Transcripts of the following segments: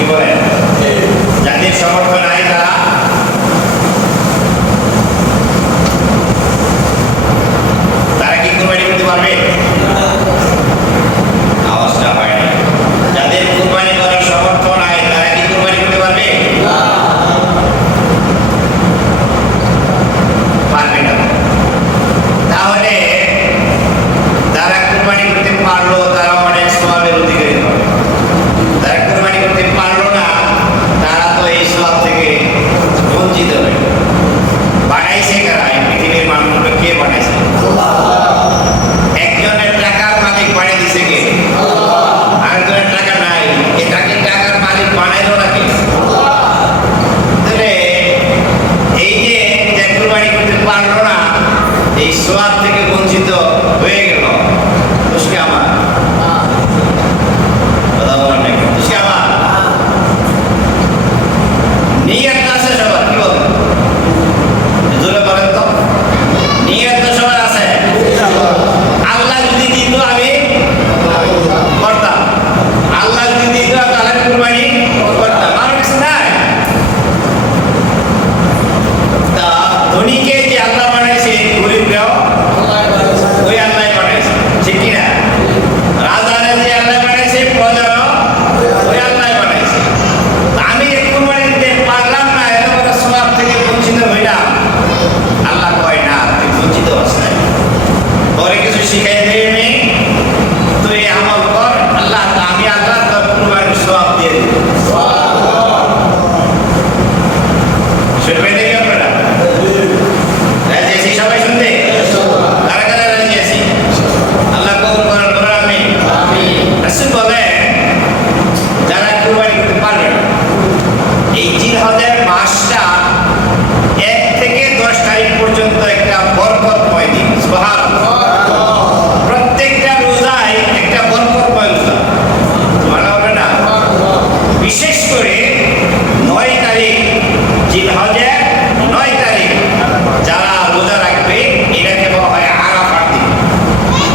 কি বলেন? যাদের সমর্থ নাই তারা কি কুরবানি করতে পারবে? আওয়াজটা হয় না। যাদের কুরবানি করার সমর্থ নাই তারা কি কুরবানি করতে পারবে? পারবে না। তাহলে যারা কুরবানি করতে পারলো তারা অনেক সওয়াবের অধিকারী হবে। যারা কুরবানি করতে পারলো না তারা তো এই সওয়াব থেকে বঞ্চিত হবে। বানাইছে কারা? এই পৃথিবীর মানুষগুলো কে বানাইছে? একজনের টাকার মালিক বানিয়ে দিছে কে? আরেকজনের টাকা নাই, এটাকে টাকার মালিক বানাইলো নাকি? তাহলে এই যে কুরবানি করতে পারলো না এই সওয়াব থেকে বঞ্চিত হয়ে গেল, দোষকে আমার? কথা বলেন নাকি? দোষকে আমার? নিয়ত আছে সবার, কি বলেন? জোরে বলেন তো। নিয়ত তো সবার আছে। আল্লাহ যদি দিত আমি করতাম, আল্লাহ যদি দিত তাহলে কুরবানি করতাম। আমার কাছে নাই। তা ধনীকে যে আল্লাহ বানাইছে গরিবরাও ওই আল্লাহ বানাইছে, ঠিক কিনা? রাজারা যে আল্লাহ বানাইছে প্রজারাও ওই আল্লাহ বানাইছে। আমি যে কুরবানি দিতে পারলাম না এত বড় সওয়াব থেকে বঞ্চিত হইলাম, আল্লাহ কয় না তুই বঞ্চিত হস নাই, তোরে কিছু শিখাই দিয়ে নেই, তুই আমল কর, আল্লাহ আমি আল্লাহ তোর কুরবানির সওয়াব দিয়ে দিব। শুনবেন নাকি আপনারা? রাজি আছি সবাই শুনতে? কারা কারা রাজি আছি? আল্লাহ কবুল করেন, বলেন আমিন। রাসূল বলেন যারা কুরবানি করতে পারবে না, এই জিলহজের মাসটা 1 থেকে 10 তারিখ পর্যন্ত একটা বরকতময় দিন। সুবহানাল্লাহ। প্রত্যেকটা রোজায় একটা বরকতময় রোজা। সুবহানাল্লাহ না? বিশেষ করে 9 তারিখ জিলহজের 9 তারিখ যারা রোজা রাখবে এটাকে বলা হয় আরাফার দিন।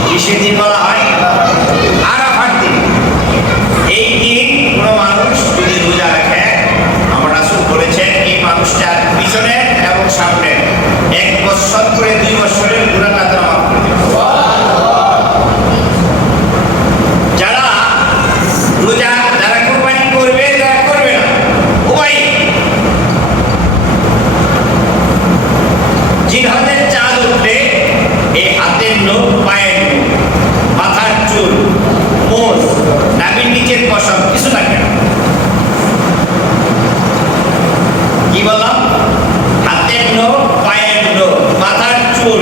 কিসের দিন বলা হয়? আরাফার দিন। এই দিন কোনো মানুষ যদি রোজা রাখে, আমার রাসূল বলেছেন এই মানুষটার পিছনে এবং সামনে 1 বছর করে 2 বছরের গুনাহ আল্লাহ মাফ করে দেবেন। যারা রোজা, যারা কুরবানি করবে, যারা করবে না, উভয় জিলহজের চাঁদ উঠলে এই হাতের নখ, পায়ের নখ, মাথার চুল, মোষ, নাভির নিচের পশম কিছু থাকে না। কি বললাম? হাতের নখ, পায়ের নখ, মাথার চুল,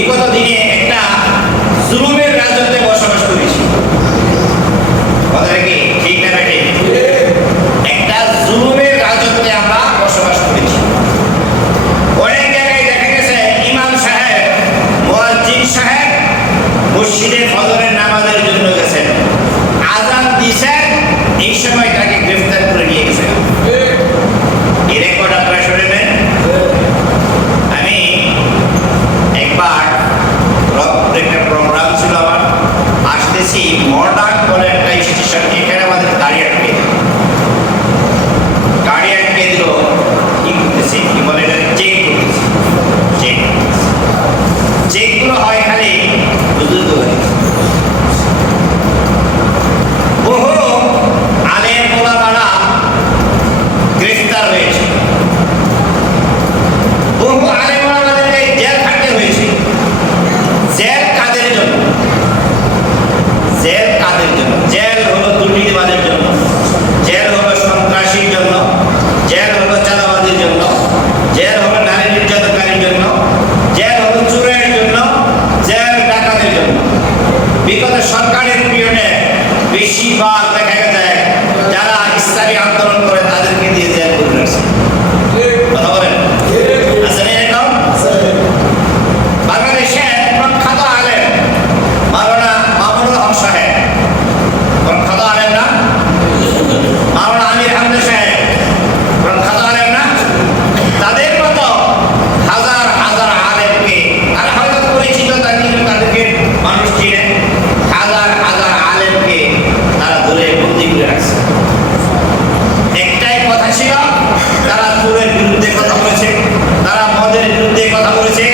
বিগত দিনে একটা জুলুমের রাজত্বে বসবাস করেছি। কথাটা কি ঠিক না বেঠে? একটা জুলুমের রাজত্বে আমরা বসবাস করেছি। অনেক জায়গায় দেখা গেছে ইমাম সাহেব, মুয়াজ্জিন সাহেব মসজিদে ফজরের নামাজের জন্য গেছেন, আজান দিছেন, এই সময় তাকে গ্রেফতার করে নিয়ে গেছেন। এই রেকর্ড আপনারা শুনে নেন। আমি একবার একটা প্রোগ্রাম ছিল আমার, আসতেছি মডার্ন বলে একটা স্টেশন, এখানে আমাদের গাড়ি আটকে দিল। কি করতেছে, কি বলে এটা, চেক করতেছে। চেকগুলো হয় খালি বুঝতে পারি বহু আলেম ওলামারা গ্রেফতার হয়েছে, বহু আলেম ওলামাদেরকে জেল খাটতে হয়েছে। জেল কাদের জন্য? জেল কাদের জন্য? জেল হলো দুর্নীতিবাদের জন্য, জেল হলো সন্ত্রাসীর জন্য, জেল হলো চাঁদাবাজির জন্য, জেল হলো নারী নির্যাতনকারীর জন্য, জেল হলো চোরের জন্য, জেল ডাকাতের জন্য। বিগত সরকারের পিরিয়ডে বেশিরভাগ দেখা যায় যারা ইসলামী আন্দোলন করে তাদেরকে দিয়ে জেল করে রাখছে। কথা বলেন, আছে না এরকম? বাংলাদেশের প্রখ্যাত আলেম মাওলানা মামুনুল হক সাহেব, প্রখ্যাত আলেম না? মাওলানা আমির হামজা সাহেব, প্রখ্যাত আলেম না? তাদের মতো হাজার হাজার আলেমকে, আর হয়তো পরিচিত তাদেরকে মানুষ চিনে, হাজার হাজার আলেমকে তারা ধরে বন্দি করে রাখছে। একটাই কথা ছিল, তারা চোরের বিরুদ্ধে কথা বলেছে, তারা মদের বিরুদ্ধে কথা বলেছে,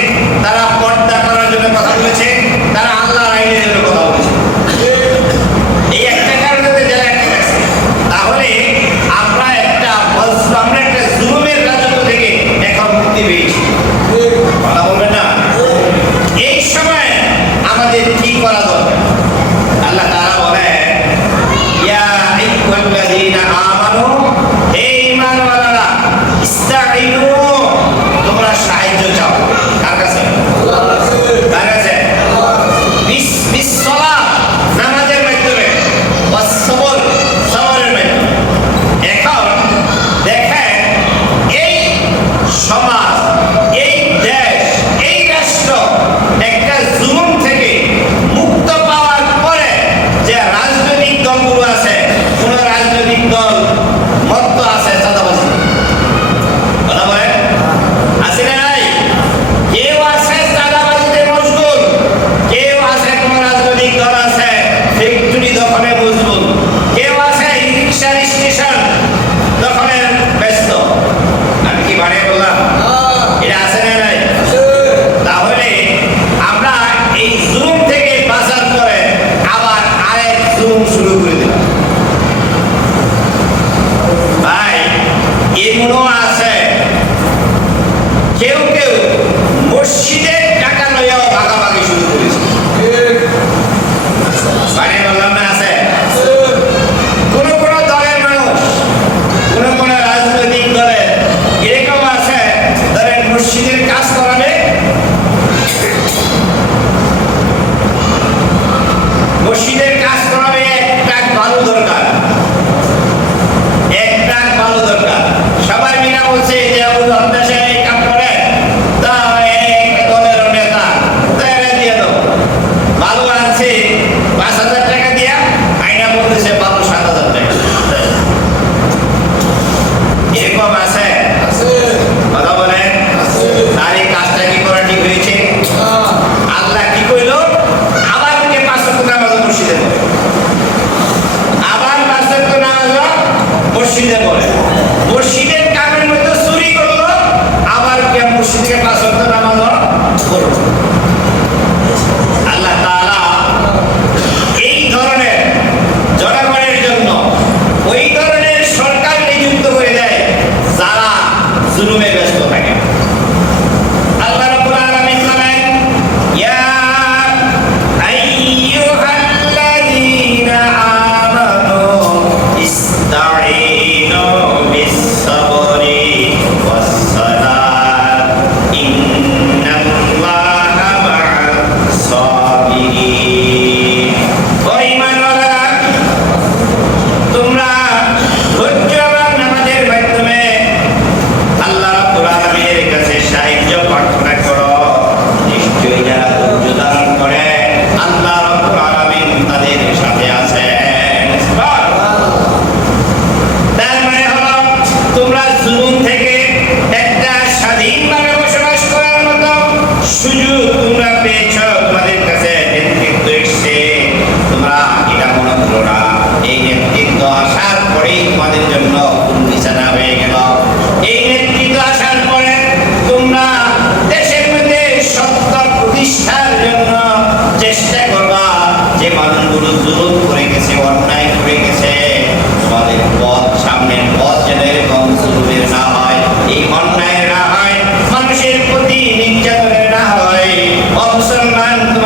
তারা পর্দা করার জন্য কথা বলেছে, তারা আল্লাহর আইনের জন্য কথা বলেছে। এই একটা কারণে জেলা একটা রাখছে। তাহলে আমরা একটা জুলুমের রাজত্ব থেকে এখন মুক্তি পেয়েছি। কথা বলবেন না? এই সময় আমাদের কি করা দরকার? আল্লাহ তাআলা বলে, ইয়া আইয়ুহাল্লাযীনা আমানু, হে ঈমানওয়ালারা, ইস্তাঈনু, তোমরা সাহায্য চাও। কার কাছে? কার কাছে? বিসসালাহ, নামাজের মাধ্যমে, ওয়াস-সবর, সবরের মাধ্যমে। এখন দেখেন এই সমাজ, এই দেশ, এই রাষ্ট্র একটা জুলুম থেকে মুক্ত পাওয়ার পরে যে রাজনৈতিক দলগুলো আছে, কোন রাজনৈতিক দল মত্ত আছে চাঁদাবাজি। কথা বলেন, আছে না নাই? কেউ আছে চাঁদাবাজিতে মশগুল, কেউ আছে কোন রাজনৈতিক দল আছে ফ্যাক্টরি দখলে মশগুল, কেউ আছে রিক্সার স্টেশন দখলে ব্যস্ত। আমি কি বানিয়ে বললাম? এটা আছে না নাই? তাহলে আমরা এই জুলুম থেকে বাঁচার পরে আবার আরেক জুলুম শুরু করে দিলাম। ভাই, এমনও আছে কেউ কেউ মসজিদের টাকা লইয়াও ভাগাভাগি শুরু করেছে। বানিয়ে বললাম না? আছে কোন কোন দলের মানুষ, কোন কোন রাজনৈতিক দলের এরকম আছে, ধরেন মসজিদের কাজ করাবে, মসজিদের কাজ করাবে 1 টাকা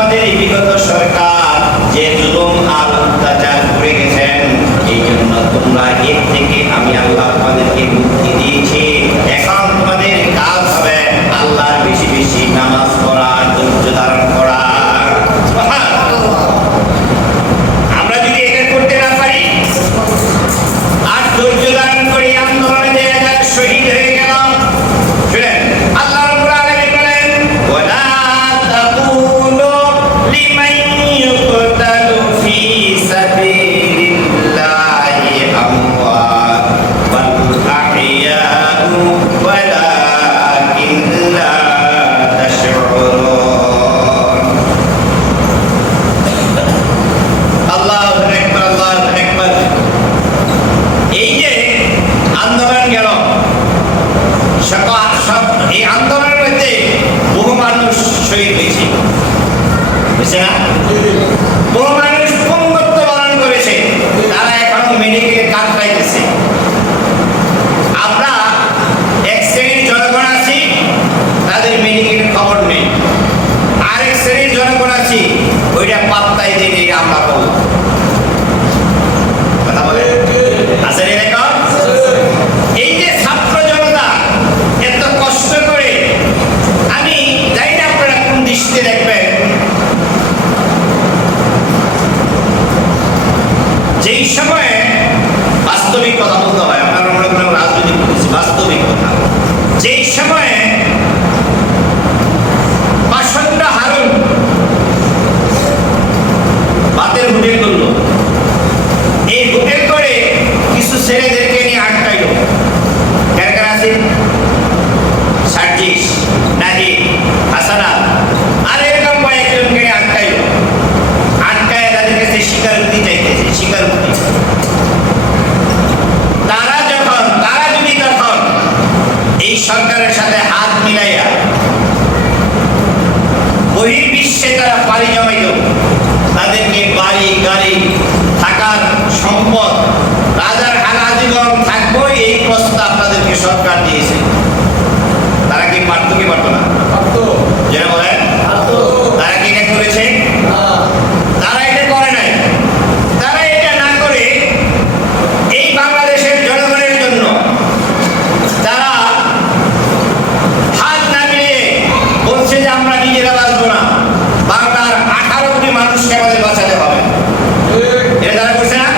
তোমাদের এই বিগত সরকার যে জুলুম আর অত্যাচার করে গেছেন, এই জন্য তোমরা এর থেকে আমি আল্লাহ তোমাদেরকে মুক্তি দিয়েছি। এখন তোমাদের কাজ হবে আল্লাহর বেশি বেশি নামাজ পড়া, ধৈর্য ধারণ করা। আমরা যদি এটা করতে না পারি আর ধৈর্য ধারণ করি, আন্দোলনে যে যারা শহীদ হয়ে গেল, শুনেন আল্লাহ রাব্বুল আলামিন বলেন, ওয়ালা তাকুলু লিমান ইউকতালু ফি সাবিলিল্লাহি আমওয়াত বাল আহইয়াউ ওয়ালাকিন লা তাশউরুন। আল্লাহু আকবার, আল্লাহু আকবার। এই যে আন্দোলন গেল, সব এই আন্দোলনের মধ্যে বহু মানুষ শহীদ হয়েছে, বুঝছে না? বহু মানুষ পঙ্গুত্ব বরণ করেছে, তারা এখনো মেডিকেলের কাজ পাইতেছে। আমরা এক শ্রেণীর জনগণ আছি, তাদের মেডিকেলের খবর নেই। আরেক শ্রেণীর জনগণ আছি, ওইটা পাত্তাই দিয়ে আমরা বললাম। কথা বলে আছে এরকম? এই যে ছাত্র জনতা এত কষ্ট করে, আমি জানি না আপনারা কোন দৃষ্টিতে দেখবেন, যেই সময়ে বাস্তবিক কথা বলতে হয়, আপনারা মনে করেন রাজনৈতিক বলছি, বাস্তবিক কথা, যেই সময়ে পাষণ্ড হারুন বাতের হোটেল করলো, এই হোটেল করে কিছু ছেলেদেরকে নিয়ে আটকাইল। কার কার আছে? সার্জিস, নাহিদ, হাসানা, আর এরকম কয়েকজনকে নিয়ে আটকাইল। আটকায় তাদের কাছে স্বীকারোক্তি চাইতেছে, স্বীকারোক্তি। তারা যদি তখন এই সরকারের সাথে হাত মিলাইয়া বহির্বিশ্বে তারা পাড়ি জমাইল, তাদেরকে বাড়ি গাড়ি থাকার সম্পদ, রাজার হারা জীবন থাকবো, এই প্রস্তাব তাদেরকে সরকার দিয়েছে। তারা কি পারতো কি পারতো না? যেটা বলেন, তারা কি এটা করেছে? তারা এটা করে নাই। তারা এটা না করে এই বাংলাদেশের জনগণের জন্য তারা হাত না মিলিয়ে বলছে যে আমরা নিজেরা বাঁচবো না, বাংলার 18 কোটি মানুষকে আমাদের বাঁচাতে হবে। এটা তারা করছে না?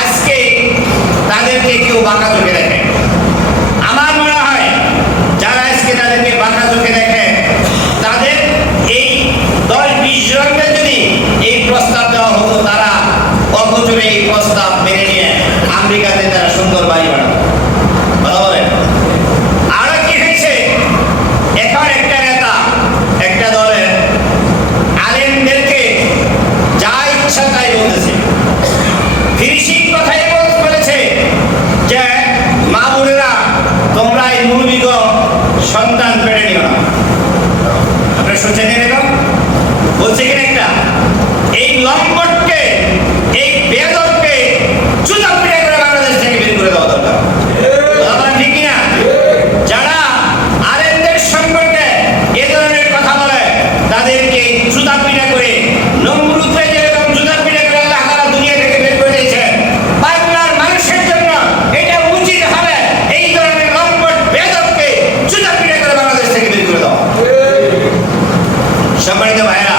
আজকে তাদেরকে কেউ বাঁকা চোখে দেখে। আমার মনে হয় যারা আজকে তাদেরকে বাঁকা চোখে দেখে, তাদের এই 10-20 জনকে যদি এই প্রস্তাব দেওয়া হতো, তারা অগোচরে এই প্রস্তাব মেনে নিয়ে আমেরিকাতে তারা সুন্দর বাড়ি বানাতো। কথা বলেন। আরো কি হয়েছে, এখন একটা নেতা একটা দলের আলেমদেরকে যা ইচ্ছা তাই বলতেছে, ফিনিশিং কথাই বলেছে যে মা বোনেরা তোমরা এই মুরবিগ সন্তান পেটে নিও না। আপনারা শুনছেন এরকম বলছে কিনা? একটা এই লম্পটকে, এই বেয়াদবকে জুতা পিটা করে বাংলাদেশ থেকে বের করে দেওয়া দরকার। কথা ঠিক কিনা? যারা আলেমদের সম্পর্কে এ ধরনের কথা বলে, তাদেরকে জুতা পিটা করে, নমরুদকে যেরকম জুতা পিটা করে আল্লাহ তাআলা দুনিয়া থেকে বের করে দিয়েছে, বাংলার মানুষের জন্য এটা উচিত হবে এই ধরনের লম্পট বেয়াদবকে জুতা পিটা করে বাংলাদেশ থেকে বের করে দেওয়া। সম্মানিত ভাইরা,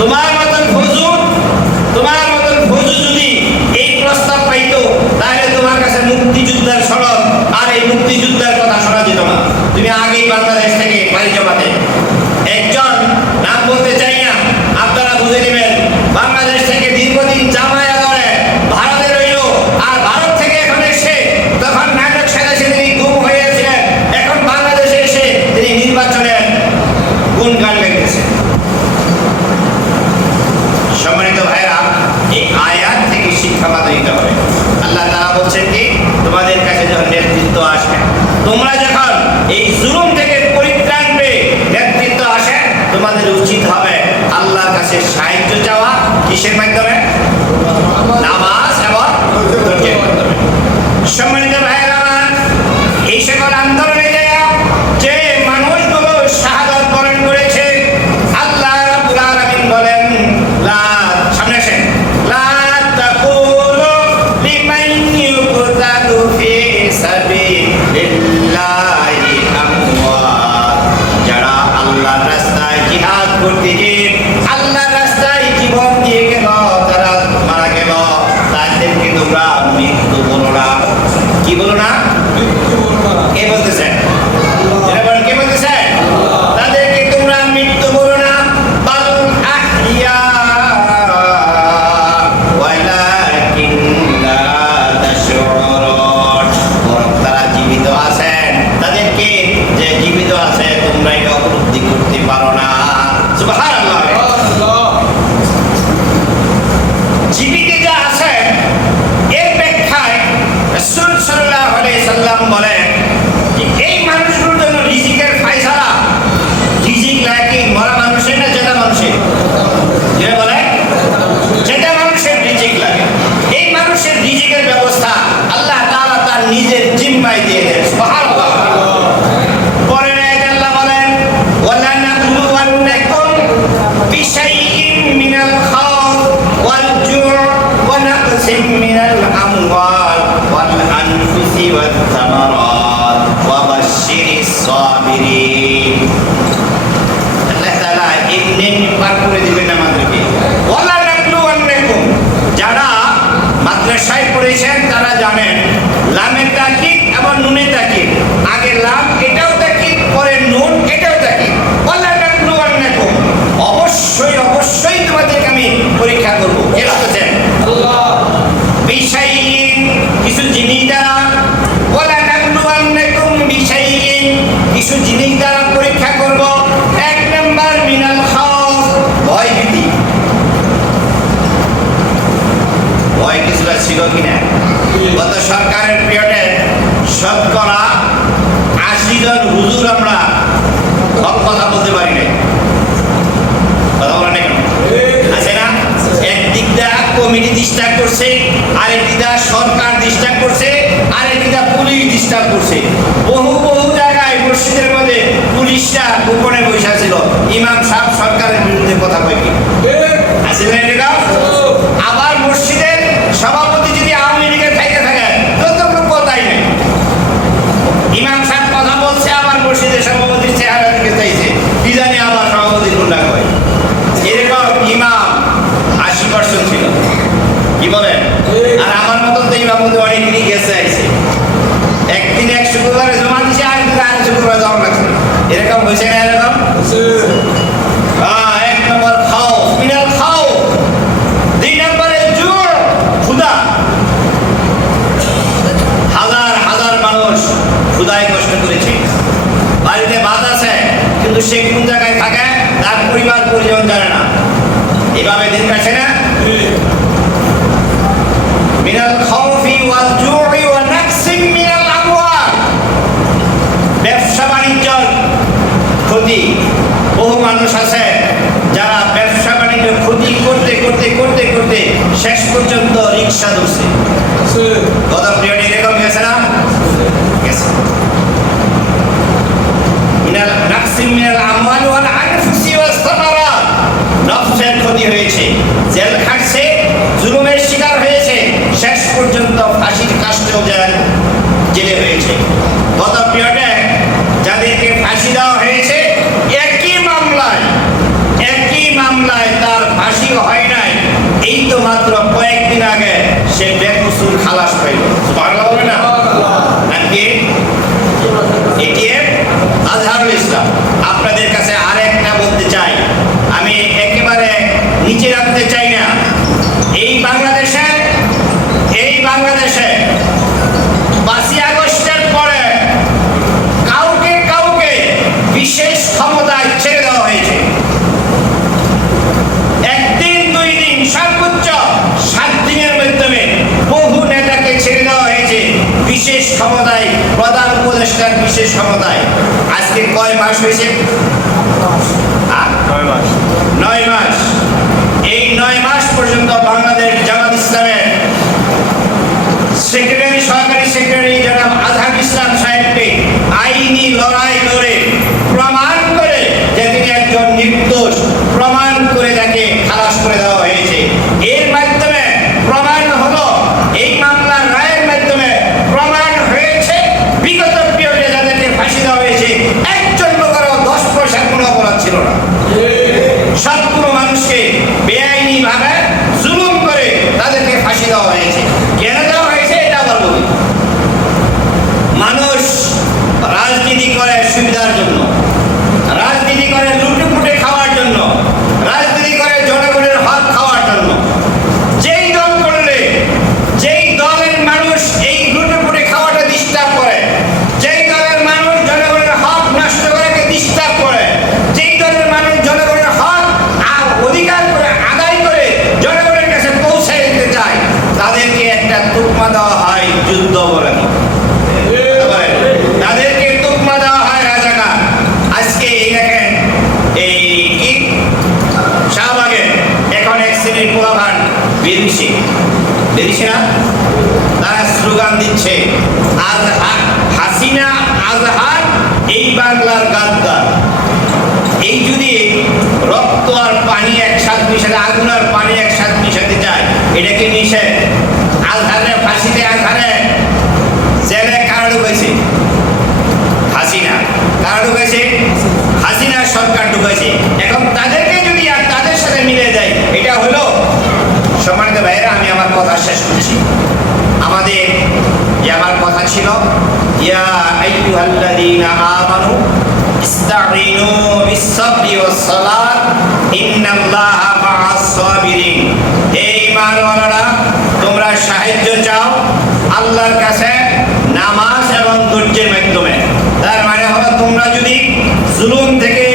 তোমার মতন ফজু যদি এই প্রস্তাব পাইতো, তাহলে তোমার কাছে মুক্তিযোদ্ধার সনদ আর এই মুক্তিযোদ্ধার কথা শোনা যেত না। তুমি আগেই বাংলাদেশ থেকে পাড়ি জমাতে। একজন নাম বলতে চাই না, আপনারা বুঝে নেবেন, বাংলাদেশ থেকে দীর্ঘদিন জামায়া ধরে ভারতে রইল, আর ভারত থেকে এখন এসে তখন নাটক সাজাসে তিনি গুম হয়েছিলেন, এখন বাংলাদেশে এসে তিনি নির্বাচনের গুণগান গাইতেছে। সম্মানিত ভাইরা, এই আয়াত থেকে শিক্ষা বাদ দিতে হবে। আল্লাহ তাআলা বলছেন কি, তোমাদের কাছে যখন নেতৃত্ব আসে, তোমরা যখন এই জুলুম থেকে পরিত্রাণ পেয়ে নেতৃত্ব আসে, তোমাদের উচিত হবে আল্লাহর কাছে সাহায্য চাওয়া। কিসের মাধ্যমে? নামাজ এবং ধৈর্যের মাধ্যমে। সম্মানিত ভাইরা আমার, এই সকল আন্দোলনে যে মানুষগুলো শাহাদাত বরণ করেছে, আল্লাহ যে আল্লাহর রাস্তায় জীবন দিয়ে গেল, তারা মারা গেল, তাদেরকে তোমরা মৃত্যু বলো না। কি বলো না? কে বলতেছেন? কে বলতেছেন? তাদেরকে তোমরা মৃত্যু বলো না। বাল আহিয়া ওয়ালাকিন লা তাশউরুন, বরং তারা জীবিত আছেন। তাদেরকে যে জীবিত আছে তোমরা এটা উপলব্ধি করতে পারো না। সুবহানাল্লাহ। জীবিত যা আছেন এর ব্যাখ্যায় রাসূল সাল্লাল্লাহু আলাইহি সাল্লাম বলেন যে এই মানুষগুলোর জন্য রিজিকের ফায়সালা, রিজিক লাগে মরা মানুষের না জেতা মানুষের? যে বলে জেতা মানুষের রিজিক লাগে। এই মানুষের রিজিকের ব্যবস্থা আল্লাহ তাআলা তার নিজের জিম্মায় দিয়ে দেন। সুবহানাল্লাহ। পরের আয়াতে আল্লাহ বলেন ওয়ালা নাবলুওয়ান্নাকুম বিশাইইন মিনাল খাউফ ওয়াল জু'ই ওয়া নাকসিম মিনাল আমওয়াল ওয়াল আনফুসি ওয়াত থামারাত ওয়া বাশশিরিস সাবিরিন। আল্লাহ তাআলা এমনি পার করে দিবেন আমাদেরকে। ওয়ালা নাবলুওয়ান্নাকুম, যারা মাদ্রাসায় পড়েছেন তারা জানেন লামের তাকিদ এবং নুনের তাকিদ। আগে লাম এটাও তাকিদ, পরে নুন এটাও তাকিদ। ওয়ালা নাবলুওয়ান্নাকুম, অবশ্যই অবশ্যই তোমাদেরকে আমি পরীক্ষা করব। কে বলতেছেন? আল্লাহ। বিশাইইন, কিছু জিনিস দ্বারা। ওয়ালা নাবলুওয়ান্নাকুম বিশাইইন, কিছু জিনিস দ্বারা পরীক্ষা করব। এক নাম্বার মিনাল খাউফ, ভয় ভীতি। ভয় কিছুটা ছিল কিনা? গত সরকারের পিরিয়ডে শতকরা ৮০ জন হুজুর আমরা সব কথা বলতে পারি নাই। কথা বলেন না কেন? আছে না? একদিক দিয়ে কমিটি ডিস্টার্ব করছে, আরেক দিক দিয়ে সরকার ডিস্টার্ব করছে, আরেক দিক দিয়ে পুলিশ ডিস্টার্ব করছে। বহু বহু জায়গায় মসজিদের মধ্যে পুলিশরা গোপনে বসে ছিল। ইমাম সাহেব সরকারের বিরুদ্ধে কথা কয় কি? আছে না এটা? আবার মসজিদের সভাপতি যদি আওয়ামী লীগের থেকে থাকে তত কোনো কথাই নেই। ইমাম সাহেব কথা বলছে, আবার মসজিদের সভাপতির চেহারা দিকে চাইছে, কি জানি আবার সভাপতির গুন্ডা কয়। এরকম ইমাম ৮০% ছিল। কি বলেন? আর আমার মতন তো ইমামতি অনেকদিনই গেছে আইছে। একদিন এক শুক্রবারে জমা দিছে, আরেকদিন আরেক শুক্রবারে জমা লাগছে। এরকম হয়েছে না? এরকম এক নম্বর খাও মিনাল খাও, দুই নম্বরে জুর, ক্ষুধা। হাজার হাজার মানুষ ক্ষুধায় কষ্ট করেছে। বাড়িতে ভাত আছে কিন্তু সে কোন জায়গায় থাকে তার পরিবার পরিজন জানে না। এভাবে দিন কাটছে না? মিনাল খাউফি ওয়াল জু'i ওয়া নাকসিম মিনাল আমওয়াল, ব্যবসা বাণিজ্য ক্ষতি। বহু মানুষ আছে যারা ব্যবসা বাণিজ্য ক্ষতি করতে করতে করতে করতে শেষ পর্যন্ত রিক্সা ধরছে। গত পিরিয়ডে এরকম গেছে না? গেছে। মিনাল নাকসিম মিনাল আমওয়াল ওয়াল আনফুসি ওয়াস সামারাত, নফসের ক্ষতি হয়েছে, জেল খাটছে, জুলুমের শিকার হয়েছে, শেষ পর্যন্ত ফাঁসির কাষ্ঠেও জেলে হয়েছে। গত পিরিয়ডে যাদেরকে ফাঁসি দেওয়া হয়েছে একই মামলায় তার ফাঁসি হয় নাই। এই তো মাত্র কয়েকদিন আগে সে বেকসুর খালাস পাইল। সুবহানাল্লাহ বলে না? নাকি এটিএম আজহারুল ইসলাম। আপনাদের কাছে আরেকটা বলতে চাই, আমি একেবারে নিচে রাখতে চাই না। এই বাংলাদেশে ৫ই আগস্টের পরে কাউকে কাউকে বিশেষ ক্ষমতায় ছেড়ে দেওয়া হয়েছে। একদিন, ২ দিন, সর্বোচ্চ ৭ দিনের মাধ্যমে বহু নেতাকে ছেড়ে দেওয়া হয়েছে বিশেষ ক্ষমতায়, প্রধান উপদেষ্টার বিশেষ ক্ষমতায়। আজকে কয় মাস হয়েছে? ৯ মাস। এই ৯ মাস পর্যন্ত বাংলাদেশ জামাত ইসলামের সেক্রেটারি, সহকারী সেক্রেটারি জনাব আজহারুল ইসলাম সাহেবকে আইনি লড়াই করে প্রমাণ করে যে তিনি একজন নির্দোষ, প্রমাণ করে তাকে খালাস করে দেওয়া হয়েছে। এর মাধ্যমে প্রমাণ হলো, এই মামলার রায়ের মাধ্যমে প্রমাণ হয়েছে বিগত পিরিয়ডে যাদেরকে ফাঁসি দেওয়া হয়েছে একজন লোকেরও 10 পয়সার কোনো অপরাধ ছিল না। শ্রেণীর পোলাপান বেরিয়েছে না, তারা স্লোগান দিচ্ছে আজহার, হাসিনা আজহার এই বাংলার গাদ্দার। এই যদি রক্ত আর পানি একসাথে মিশাতে, আগুন আর পানি একসাথে মিশাতে চায়, এটাকে নিষেধ। আজহারে ফাঁসিতে, আজহারে জেলে কারা ঢুকেছে? হাসিনা। কারা ঢুকেছে? হাসিনা সরকার ঢুকেছে। এখন তাদেরকে যদি আর তাদের সাথে মিলে যায়, এটা হলো। সম্মানিত ভাইয়েরা, আমি আমার কথা শেষ করছি। আমাদের যে আমার কথা ছিল, ইয়া আইয়ুহাল্লাযীনা আমানু ইসতাঈনু বিস-সাবরি ওয়াস-সালাত ইন্নাল্লাহা মা'আস-সাবিরিন। হে ঈমানওয়ালারা, তোমরা সাহায্য চাও আল্লাহর কাছে নামাজ এবং ধৈর্যের মাধ্যমে। তার মানে হলো, তোমরা যদি জুলুম থেকে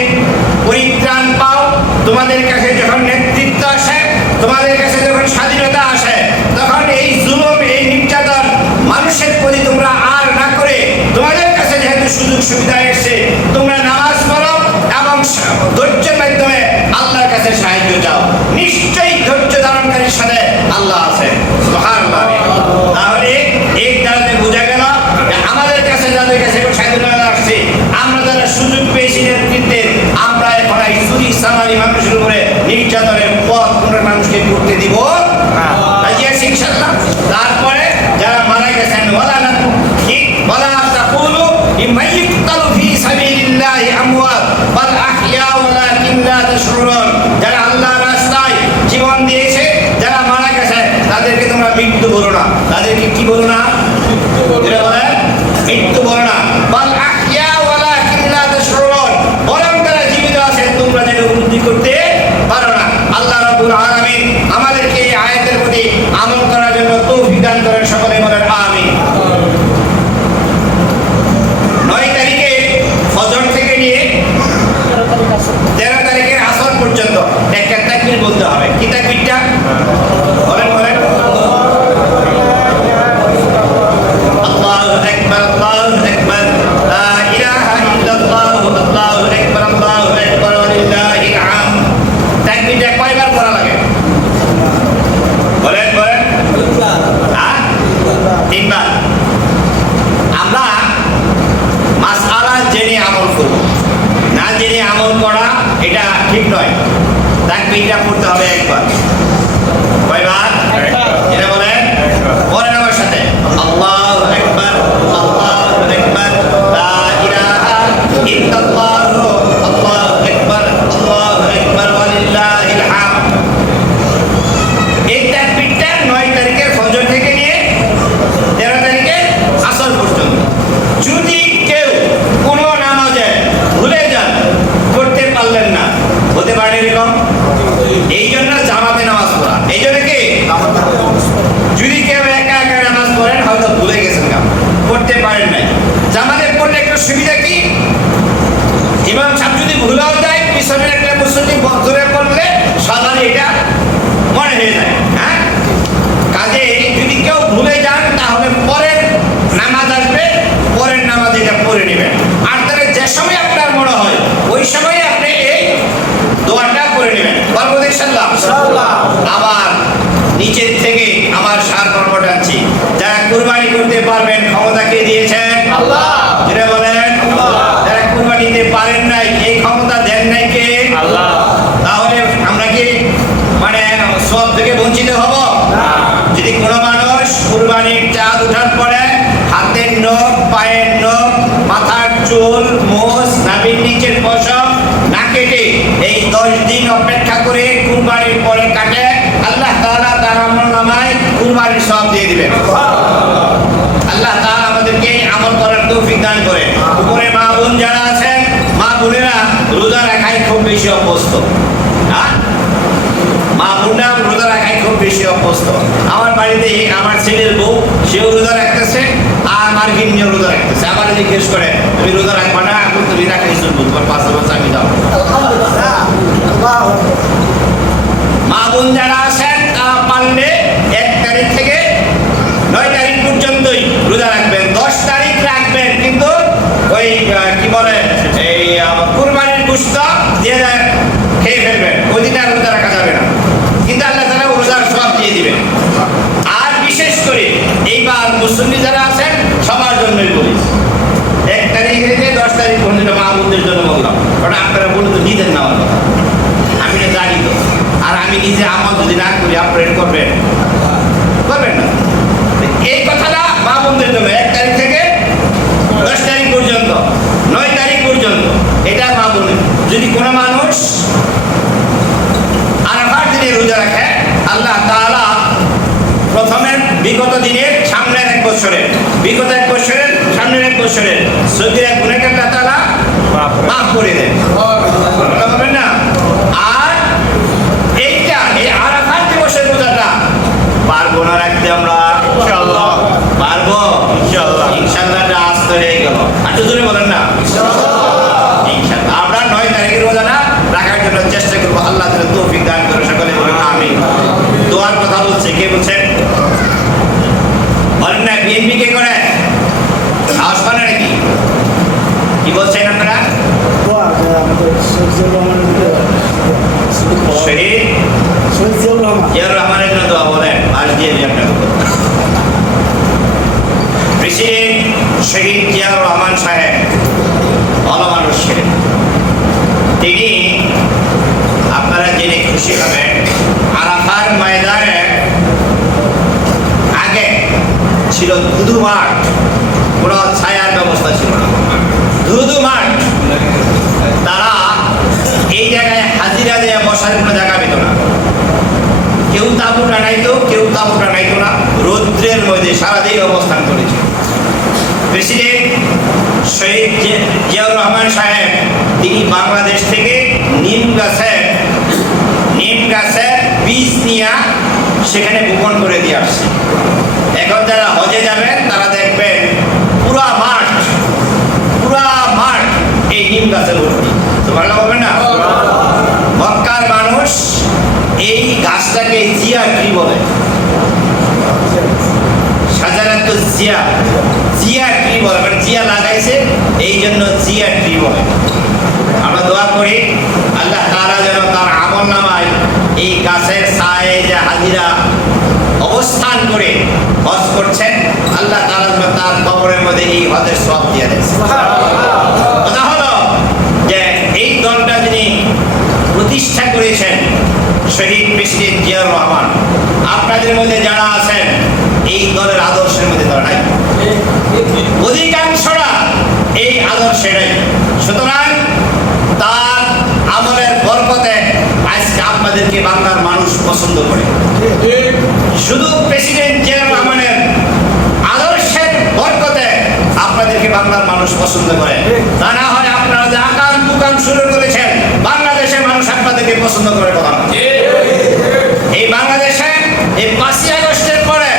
পরিত্রাণ পাও, তোমাদের কাছে যখন নেতৃত্ব আসে, তোমাদের কাছে যখন স্বাধীনতা আসে, তখন এই জুলুম, এই নির্যাতন মানুষের প্রতি তোমরা আর না করে, তোমাদের কাছে যেহেতু সুযোগ সুবিধা এসেছে, তোমরা নামাজ পড়ো এবং ধৈর্যের মাধ্যমে আল্লাহর কাছে সাহায্য চাও। নিশ্চয়ই ধৈর্য ধারণকারীর সাথে আল্লাহ আছে। সুবহানাল্লাহ। তাহলে এই দ্বারাতে বোঝা গেল যে আমাদের কাছে যাদের কাছে স্বাধীনতা আসছে, আমরা যারা সুযোগ পেয়েছি নেতৃত্বের, আমরা এখন এই চুরি চামারি মানুষের উপরে নির্যাতনের পথ কোনো মানুষকে করতে দিব না। রাজি আছি ইনশাআল্লাহ। তারপরে যারা মারা গেছেন, ওয়ালা নাকু ঠিক ওয়ালা তাকুলু লিমাইয়ুকতালু ফি সাবিলিল্লাহি আমওয়াত বাল আহইয়া ওয়ালাকিন লা তাশউরুন। যারা আল্লাহর রাস্তায় জীবন দিয়েছে, যারা মারা গেছে, তাদেরকে তোমরা মৃত্যু বলো না। তাদেরকে কি বলো না? মৃত্যু বলো না। বাল আহইয়া ওয়ালাকিন লা তাশউরুন। বরং তারা জীবিত আছে, তোমরা যেটা উপলব্ধি করতে পারো না। আল্লাহ রাব্বুল আলামিন আমাদেরকে এই আয়াতের প্রতি আমল করার জন্য তৌফিক দান করেন। সকলে বলেন আমিন। 9 তারিখে ফজর থেকে নিয়ে 13 তারিখের আসর পর্যন্ত একটা তাকবীর বলতে হবে। কি তাকবীরটা? বলেন বলেন। আল্লাহু আকবার, আল্লাহু আকবার, লা ইলাহা ইল্লাল্লাহ, আল্লাহু আকবার, আল্লাহু আকবার, ওয়ালিল্লাহিল হামদ। তাকবীরটা কয়বার পড়া লাগে? বলেন বলেন। 3বার। আমরা মাসআলা জেনে আমল করব, না জেনে আমল করা এটা ঠিক নয়। তাকবীরটা পড়তে হবে একবার। কয়বার? এটা বলেন। বলেন আমার সাথে, আল্লাহু আকবার, আল্লাহু আকবার, লা ইলাহা ইল্লাল্লাহ, আল্লাহু আকবার, আল্লাহু আকবার, ওয়ালিল্লাহিল হামদ। এই তাকবীরটা 9 তারিখের ফজর থেকে নিয়ে 13 তারিখের আসর পর্যন্ত। যদি কেউ কোনো নামাজে ভুলে যান, করতে পারলেন না, হতে পারে এরকম। এই জন্য জামাতে নামাজ পড়া। এই জন্য কি, যদি কেউ একা একা নামাজ পড়েন, হয়তো ভুলে গেছেন, করতে পারেন নাই, জামাতে পড়লে একটু সুবিধা কি, ইমাম সাহেব যদি ভুলেও যায়, পিছনের একটা মুসল্লি ধরে পড়লে সাধারণ এটা মনে হয়ে যায়। হ্যাঁ, কাজে যদি কেউ ভুলে যান, তাহলে পরের নামাজ আসবে, পরের নামাজ এটা পড়ে নেবেন। আর তাহলে যে সময় আপনার মনে হয়, ওই সময় আপনি এই দোয়াটা করে নেবেন। বলবো ইনশাআল্লাহ। আবার নিচের থেকে আমার সার পর্ব টানছি, যারা কুরবানি করতে পারবেন, ক্ষমতা কে দিয়েছেন? আল্লাহ। যেটা বলেন, যারা কুরবানি দিতে পারেন নাই, এই ক্ষমতা দেন নাই কে? আল্লাহ। তাহলে আমরা কি মানে সব থেকে বঞ্চিত হব না? যদি কোনো মানুষ কুরবানির চাঁদ ওঠার পরে হাতের নখ, পায়ের নখ, মাথার চুল, মোষ, নাভির নিচের পশম না কেটে এই 10 দিন অপেক্ষা করে কুরবানির পরে কাটে, আল্লাহ তাআলা তার আমলনামায় কুরবানির সওয়াব দিয়ে দিবেন। আল্লাহ তাআলা আমাদেরকে আমল করার তৌফিক দান করেন। উপরে মা বোন যারা আছেন, মা বোনেরা রোজা রাখায় খুব বেশি অভ্যস্ত। হ্যাঁ, মা বোনরা রোজা রাখায় খুব বেশি অভ্যস্ত। আমার বাড়িতে আমার ছেলের বউ, সেও রোজা রাখতেছে, আর আমার গিন্নিও রোজা রাখতেছে। আমার জিজ্ঞেস করে, তুমি রোজা রাখবা না? এখন তুমি রাখাই শুনবো, তোমার 5 বছর আমি দাও। মা বোন যারা আছেন, তারা পারলে 1 তারিখ থেকে 9 তারিখ পর্যন্তই রোজা রাখবেন। 10 তারিখ রাখবেন, কিন্তু ওই কি বলে, এই কুরবানির গোশত দিয়ে খেয়ে ফেলবেন, ওই দিন আর রোজা রাখা যাবে না। কিন্তু আল্লাহ নিজে আমল যদি না করি আপনারা এটা করবেন না? এই কথাটা মা বোনদের জন্য 1 তারিখ থেকে 10 তারিখ পর্যন্ত, 9 তারিখ পর্যন্ত, এটা মা বোনের। যদি কোনো মানুষ আরাফার দিনে রোজা রাখে, আল্লাহ তাআলা প্রথমে বিগত দিনের সামনের 1 বছরের, বিগত 1 বছরের সামনের 1 বছরের সগীরা গুনাহকে আল্লাহ তাআলা মাফ করে দেন, বলবেন না? আর এইটা, এই আরাফার দিবসের রোজাটা পারবো না রাখতে আমরা? ইনশাআল্লাহ পারবো, ইনশাআল্লাহ। ইনশাআল্লাহটা আস্ত হয়ে গেল, একটু জোরে বলেন না ইনশাআল্লাহ। আমরা 9 তারিখের রোজাটা রাখার জন্য চেষ্টা করবো, আল্লাহ যেন তৌফিক দান করে, সকলে বলেন আমিন। দোয়ার কথা বলছে, কে বলছেন বলেন না? বিএনপি কে করে? সাহস পান নাকি? কি বলছেন আপনারা? শহীদ জিয়াউর রহমানের জন্য দোয়া বলেন, আজ দিয়ে দিই আপনাকে। প্রেসিডেন্ট শহীদ জিয়াউর রহমান সাহেব ভালো মানুষ ছিলেন। তিনি, আপনারা জেনে খুশি হবেন, আরাফার ময়দানে আগে ছিল ধুধু মাঠ, কোনো ছায়ার ব্যবস্থা ছিল না, ধুধু মাঠ। তারা এই জায়গায় হাজিরা দিয়ে বসার কোনো জায়গা পেত না, কেউ তাঁবু টানাইতো, কেউ তাঁবু টানাইতো না, রৌদ্রের মধ্যে সারাদিন অবস্থান করেছে। প্রেসিডেন্ট শহীদ জিয়াউর রহমান সাহেব তিনি বাংলাদেশ থেকে নিম গাছের বীজ নিয়ে সেখানে বপন করে দিয়ে আসছে। এখন যারা হজে যাবেন তারা দেখবেন পুরা মাঠ এই নিম গাছে ভর্তি। তো ভালো হবে না? মক্কার মানুষ এই গাছটাকে জিয়া ট্রি বলে, সাধারণত জিয়া ট্রি বলে, মানে জিয়া লাগাইছে এই জন্য জিয়া ট্রি বলে। আমরা দোয়া করি আল্লাহ তাআলা যেন তার আমল নামায় এই গাছের ছায়ে যে হাজিরা অবস্থান করে হজ করছেন, আল্লাহ তাআলা যেন তার কবরের মধ্যে এই হজের সওয়াব দিয়ে দেন। কথা হলো যে এই দলটা যিনি প্রতিষ্ঠা করেছেন শহীদ প্রেসিডেন্ট জিয়াউর রহমান, আপনাদের মধ্যে যারা আছেন এই দলের আদর্শের মধ্যে তারা নাই, অধিকাংশরা এই আদর্শে নাই। সুতরাং তার আমলের বরকতে আজকে আপনাদেরকে বাংলার মানুষ পছন্দ করে। শুধু প্রেসিডেন্ট জিয়াউর রহমানের আদর্শের বরকতে আপনাদেরকে বাংলার মানুষ পছন্দ করে, তা না হয় আপনারা যে আকাম কুকাম শুরু করেছেন, বাংলাদেশের মানুষ আপনাদেরকে পছন্দ করে কথা না। এই বাংলাদেশে এই 5ই আগস্টের পরে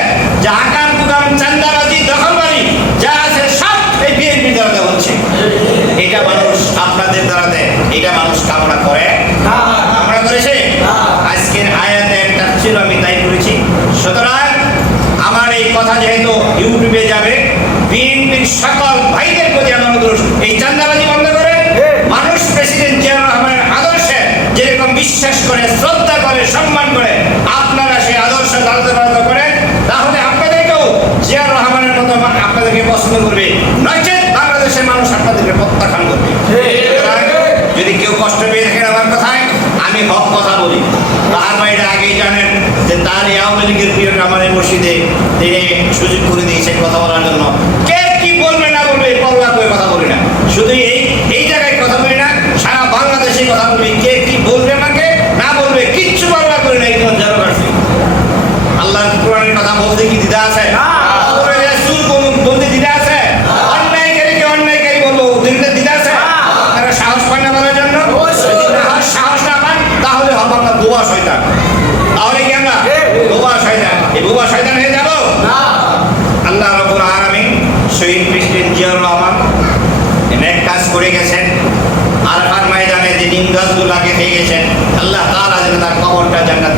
যে আকাম কুকাম চান্দাবাজি দখলবাজি যা আছে সব এই বিএনপি দ্বারা হচ্ছে, এটা মানুষ আপনাদের দ্বারাতে, এটা মানুষ কামনা করে, কামনা করেছে। আজকের আয়াতে একটা ছিল, আমি তাই করেছি। সুতরাং আমার এই কথা যেহেতু ইউটিউবে যাবে, বিএনপির সকল ভাইদের প্রতি আমার অনুরোধ, এই চান্দাবাজি বন্ধ করে মানুষ প্রেসিডেন্ট জিয়াউর রহমানের আদর্শে যেরকম বিশ্বাস করে, শ্রদ্ধা করে, সম্মান করে, আপনারা সেই আদর্শ লালন করে, তাহলে আপনাদেরকেও জিয়াউর রহমানের মতো আপনাদেরকে পছন্দ করবে, নচেত বাংলাদেশের মানুষ আপনাদেরকে প্রত্যাখ্যান করবে। যদি কেউ কষ্ট পেয়ে থাকেন আমার কথায়, আমি হক কথা বলি। তাহার বাইরে আগেই জানেন যে তার এই আওয়ামী লীগের পিরিয়ড আমার এই মসজিদে তিনি সুযোগ করে দিয়েছেন কথা বলার জন্য। কে কি বলবে না বলবে পরোয়া করে কথা বলি না, শুধু এই জায়গায় কথা বলি না, সারা বাংলাদেশে কথা বলবি। কে কি বলবে আমাকে না বলবে কিচ্ছু পরোয়া করি না, একদম জানো কাটছি। আল্লাহর কোরআনের কথা বলতে কি দ্বিধা আছে? বলতে দ্বিধা আছে? অন্যায়কারীকে অন্যায়কারী বলবো, দ্বিধা আছে? তারা সাহস পায় না বলার জন্য? সাহস না পান তাহলে হবে আমরা বোবা শয়তান। তাহলে কি আমরা বোবা শয়তান? এই বোবা শয়তান হয়ে যাব? আল্লাহ রাব্বুল আলামিন শহীদ প্রেসিডেন্ট জিয়াউর রহমান নেক কাজ করে গেছেন। আরাফার ময়দানে যে নিম গাছগুলো লাগে পেয়ে গেছেন, আল্লাহ তাআলা যেন তার কবরটা জান্নাত